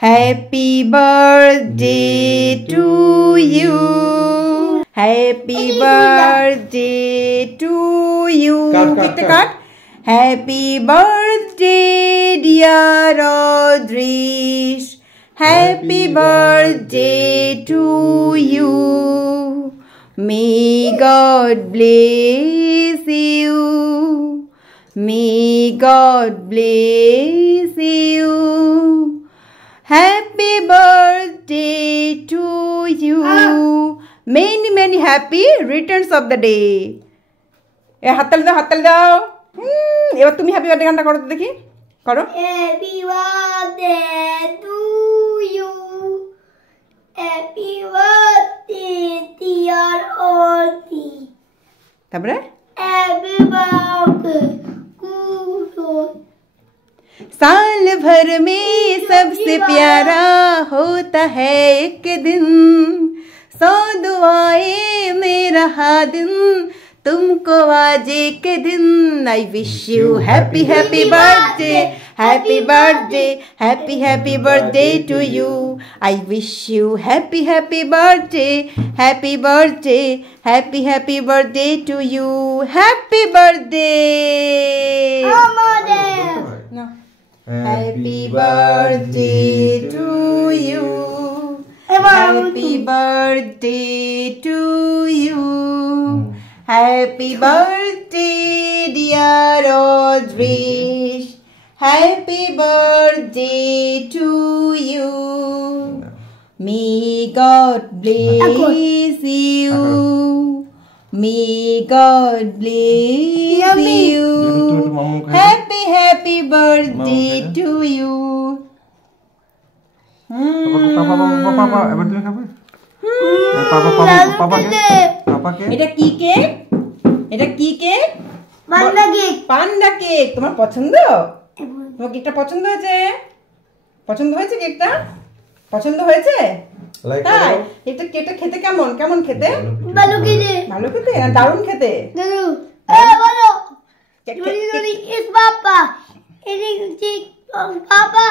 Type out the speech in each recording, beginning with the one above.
Happy birthday to you. Happy birthday to you. Cut. Happy birthday dear Odrish. Happy birthday to you. May God bless you. May God bless you. Happy birthday to you. Many happy returns of the day. হাততালি দাও এবার তুমি happy birthday গানটা করো তো দেখি করো। Happy birthday to you, happy birthday dear ওটি, তারপরে হ্যাপি বার্থডে টু। साल भर में सबसे प्यारा होता है एक दिन, 100 दुआएं मेरा दिन तुमको आज एक दिन। I wish you happy birthday, happy birthday, happy birthday to you. I wish you happy birthday, happy birthday, happy birthday to you. Happy birthday. No. Happy birthday to you. Happy birthday to you. Happy birthday dear Odrish. Happy birthday to you. May God bless you. May God bless you. Happy birthday to you. পাপা এবার তুমি খাবে? পাপাকে এটা কি cake? এটা কি cake? পান্ডা cake. তোমার পছন্দ? তোমার কেকটা পছন্দ হয়েছে? পছন্দ হয়েছে কেকটা? পছন্দ হয়েছে? তাই? এটা কেকটা খেতে কেমন খেতে? ভালো খেতে না দারুণ খেতে? বলো is papa papa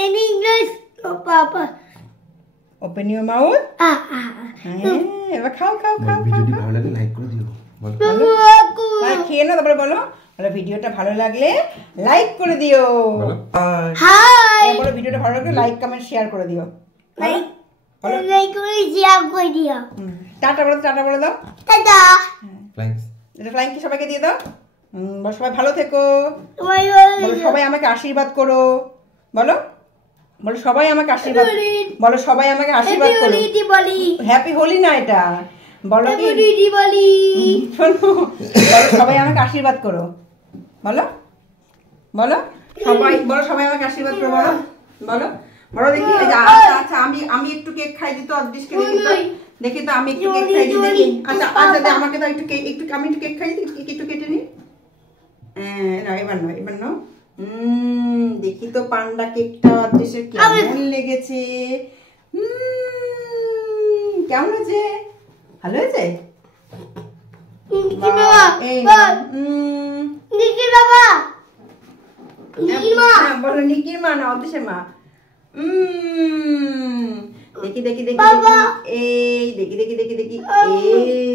in English papa. Open your mouth. এবার খাও। ভিডিওটি ভালো লাগলে লাইক করে দিও। খেয়ে নাও তারপরে বলো। ভিডিওটা ভালো লাগলে লাইক করে দিও। হাই বলো ভিডিওটা ভালো লাগলে লাইক কমেন্ট শেয়ার করে দিও। লাইক করে শেয়ার করে দিও। টাটা বলে দাও। টাটা। থ্যাঙ্কস। এটা ফ্লাইং কি সবাইকে দিয়ে দাও। বলো সবাই ভালো থেকো। বলো সবাই আমাকে আশীর্বাদ করো। বলো সবাই আমাকে আশীর্বাদ বলো সবাই আমাকে আশীর্বাদ করো। হ্যাপি হোলি না এটা বলো কি শোনো বলো সবাই আমাকে আশীর্বাদ করো। বলো সবাই আমাকে আশীর্বাদ করো। বলো দেখি। আচ্ছা আমি একটু কেক খাই দিত অদৃশকে দেখি তো আমি একটু কেক খাই দিই দেখি। আচ্ছা আমাকে তো একটু আমি একটু কেক খাই দিই একটু কেটে নি। এবার নাও দেখি তো পান্ডা কেকটা অদৃশের কেমন লেগেছে। কেমন হয়েছে? ভালো হয়েছে? বলো নিকির মা না অদৃশের মা। দেখি এই দেখি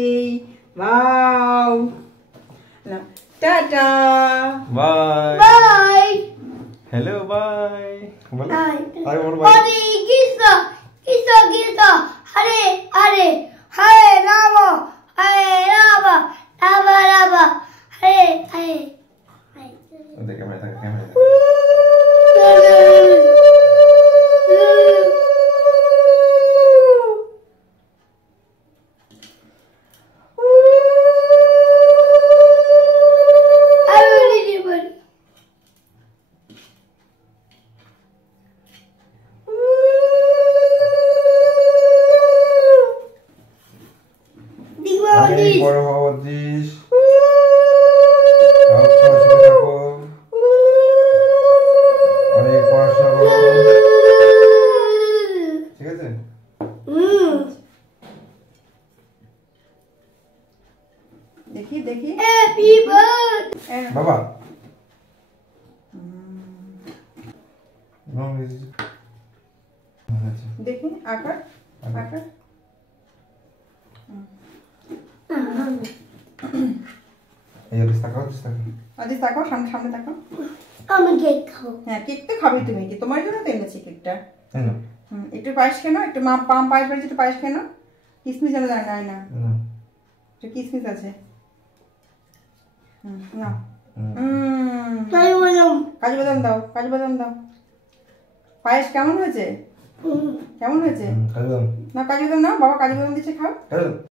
এই wow. Tata bye. Hello bye. আরে বলো বাই। কিসো হরে রাম হরে ক্যামেরা বড় হওয়া দিস। অনেক পড়াশোনা করো। ঠিক আছে? দেখি বাবা আচ্ছা দেখি আকার আকার এই অদিস তাকাও আজ তাকাও সামনে সামনে তাকাও আমি কেক খাবো। হ্যাঁ কেক তো খাবে তুমি কি তোমার জন্য তো এনেছি কেকটা তাই না একটু পায়েস খেয়ে নাও একটু পাম পায়েস বাড়িতে একটু পায়েস খেয়ে নাও কিসমিস যেন জানা হয় না একটু কিসমিস আছে না তাই বললাম। কাজু বাদাম দাও কাজু বাদাম দাও পায়েস কেমন হয়েছে কেমন হয়েছে কাজু না কাজু বাদাম নাও বাবা কাজু বাদাম দিচ্ছে খাও কাজু